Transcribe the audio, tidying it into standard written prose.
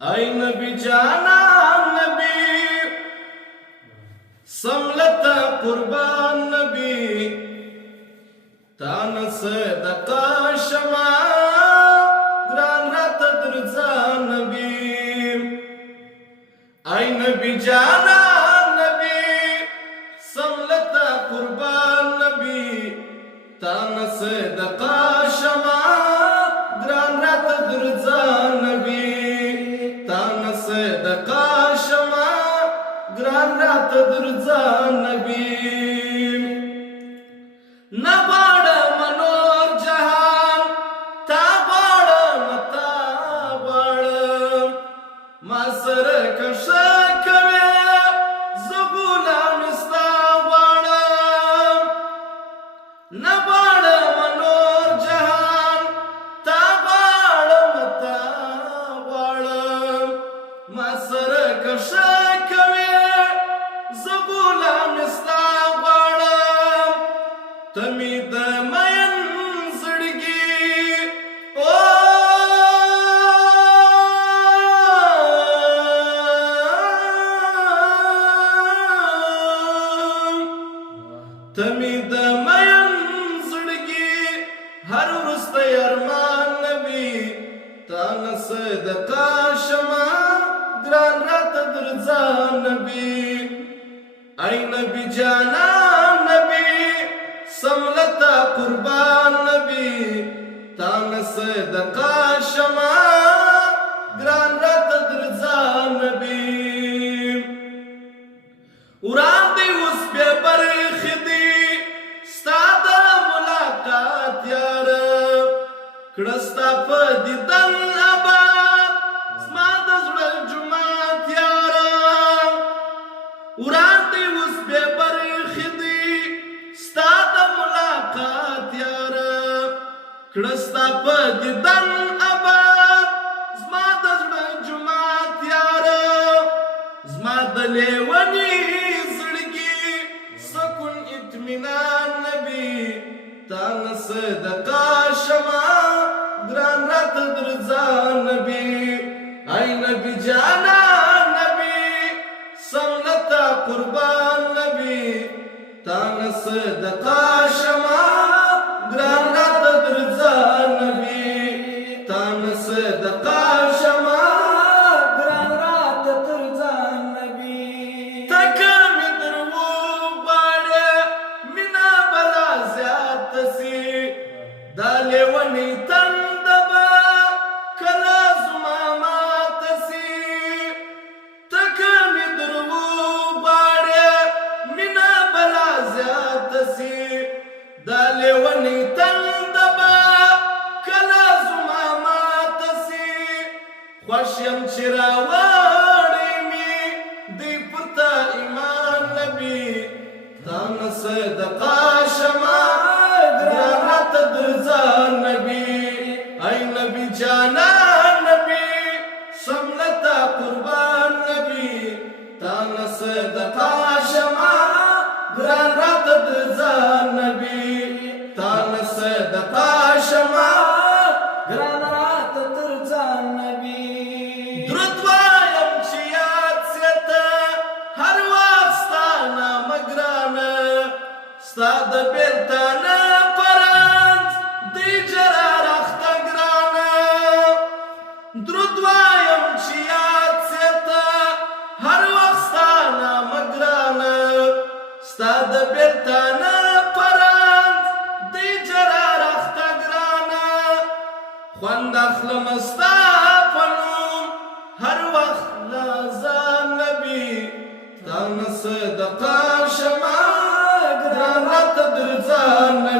ay nabi jana nabi samlata qurban nabi tan sadaqa shama gran rat durza nabi ay nabi jana nabi samlata qurban nabi tan sadaqa shama gran rat durza nabi صدقا شما گران رات درزا نبی نباڑ منور جہان تا باڑ متا باڑ ما سر کشا کوي زغلام استا باڑ نباڑ منور جہان تا باڑ متا باڑ ما سر کشا کوي زغلام استا باڑ تمی د مین زړګي او تمی د مین زړګي هر ورسته ارمان نبی تان صدقا شما گران رات درزا نبی ay nabi jana nabi samlata qurban nabi tan sadaqa shama gran rat درزا nabi uran di us pe barkhdi stada mulaqat yar kdasta pa didan abad sma dazul jumat yar uran کړستا په دیدن آباد زما د زړه جومات یار زما د لیوني زړګي سکون اطمینان نبی تان صدقا شما ګران رات درزا نبی ay نبی جانا نبی سملتا قربان نبی تان صدقا شما ګران رات درزا نبی تان صدقا شما ګران رات درزا نبی تکه می درو باړه مینا بلا زیات سی داله ونی تندبا کلا زما مات سی تکه می درو باړه مینا بلا زیات سی داله ونی تندبا کلا زما مات سی خوشیم چې راوړی می دی پرتا ایمان نبی تان صدقا شما ګران رات درزا نبی ay نبی جانا نبی سملتا قربان نبی تان صدقا شما ګران رات درزا نبی تان صدقا شما ګران رات درزا نبی درود وایم چې یاد سته هر وخت ستا نامه ګرانه ستا د بیلتانه پرنس دی جرار اخته ګرانه درود وایم چې یاد سته هر وخت ستا نامه ګرانه ستا د بیلتانه خوند اخلم استا